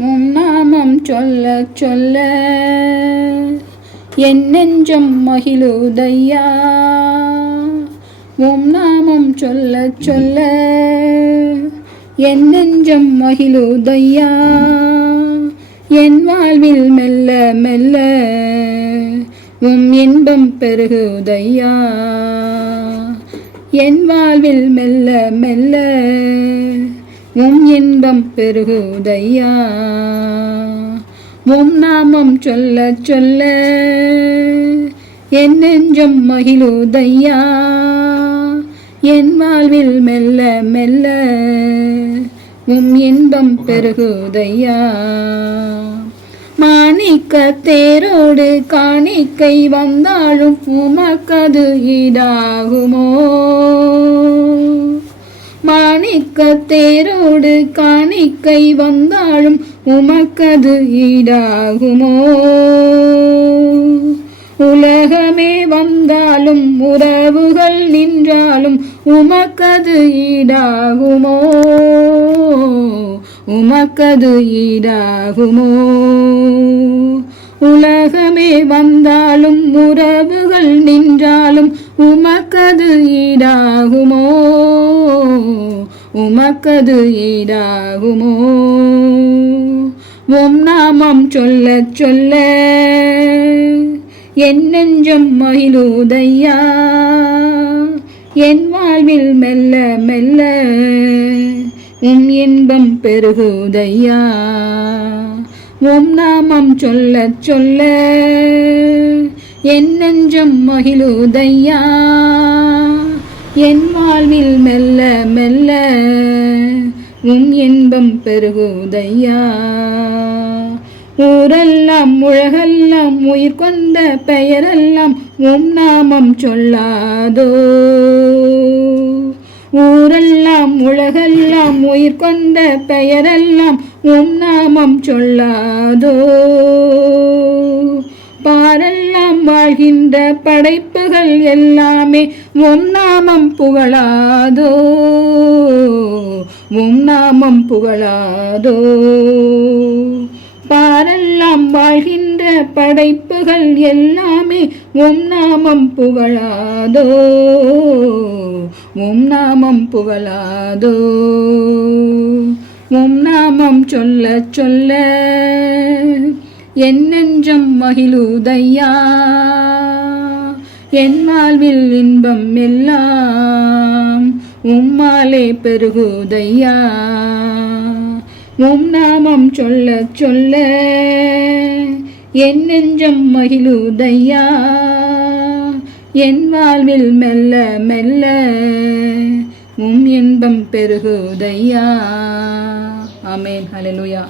உம் நாமம் சொல்ல சொல்ல. என் நெஞ்சம் மகிழுதையா? உம் நாமம் சொல்ல சொல்ல. என் நெஞ்சம் மகிழுதையா? என் வாழ்வில் மெல்ல மெல்ல உம் இன்பம் பெருகுதையா? என் வாழ்வில் மெல்ல மெல்ல உம் இன்பம் பெருகுதையா உம் நாமம் சொல்ல சொல்ல என் நெஞ்சம் மகிழுதையா. என் வாழ்வில் மெல்ல மெல்ல உம் இன்பம் பெருகுதையா மாணிக்க தேரோடு காணிக்கை வந்தாலும் உமக்கது இதாகுமோ காணிக்க தேரோடு காணிக்கை வந்தாலும் உமக்கது ஈடாகுமோ? உலகமே வந்தாலும் உறவுகள் நின்றாலும் உமக்கது ஈடாகுமோ? உமக்கது ஈடாகுமோ? உலகமே வந்தாலும் உறவுகள் நின்றாலும் உமக்கது ஈடாகுமோ? உமக்கது ஈடாகுமோ? உம் நாமம் சொல்ல. சொல்ல என் நெஞ்சம் மகிழுதையா? என் வாழ்வில் மெல்ல மெல்ல உம் இன்பம் பெருகுதையா? உம் நாமம் சொல்ல சொல்ல. என் நெஞ்சம் மகிழுதையா? என் வாழ்வில் மெல்ல மெல்ல உம் இன்பம் பெருகுதையா. ஊரெல்லாம் உலகெல்லாம் உயிர் கொண்ட பெயரெல்லாம் உம் நாமம் சொல்லாதோ. ஊரெல்லாம் உலகெல்லாம் உயிர் கொண்ட பெயரெல்லாம் உம் நாமம் சொல்லாதோ. பாரெல்லாம் வாழ்கின்ற படைப்புகள் எல்லாமே உம் நாமம் புகழாதோ உம் நாமம் புகழாதோ. பாரெல்லாம் வாழ்கின்ற படைப்புகள் எல்லாமே உம் நாமம் புகழாதோ உம் நாமம் புகழாதோ. உம் நாமம் சொல்ல சொல்ல என்னெஞ்சம் மகிழுதையா? என் வாழ்வில் இன்பம் எல்லாம் உம்மாலே பெருகுதையா? உம் நாமம் சொல்ல சொல்ல என் நெஞ்சம் மகிழுதையா? என் வாழ்வில் மெல்ல மெல்ல உம் இன்பம் பெருகுதையா? அமேன் ஹalleluya.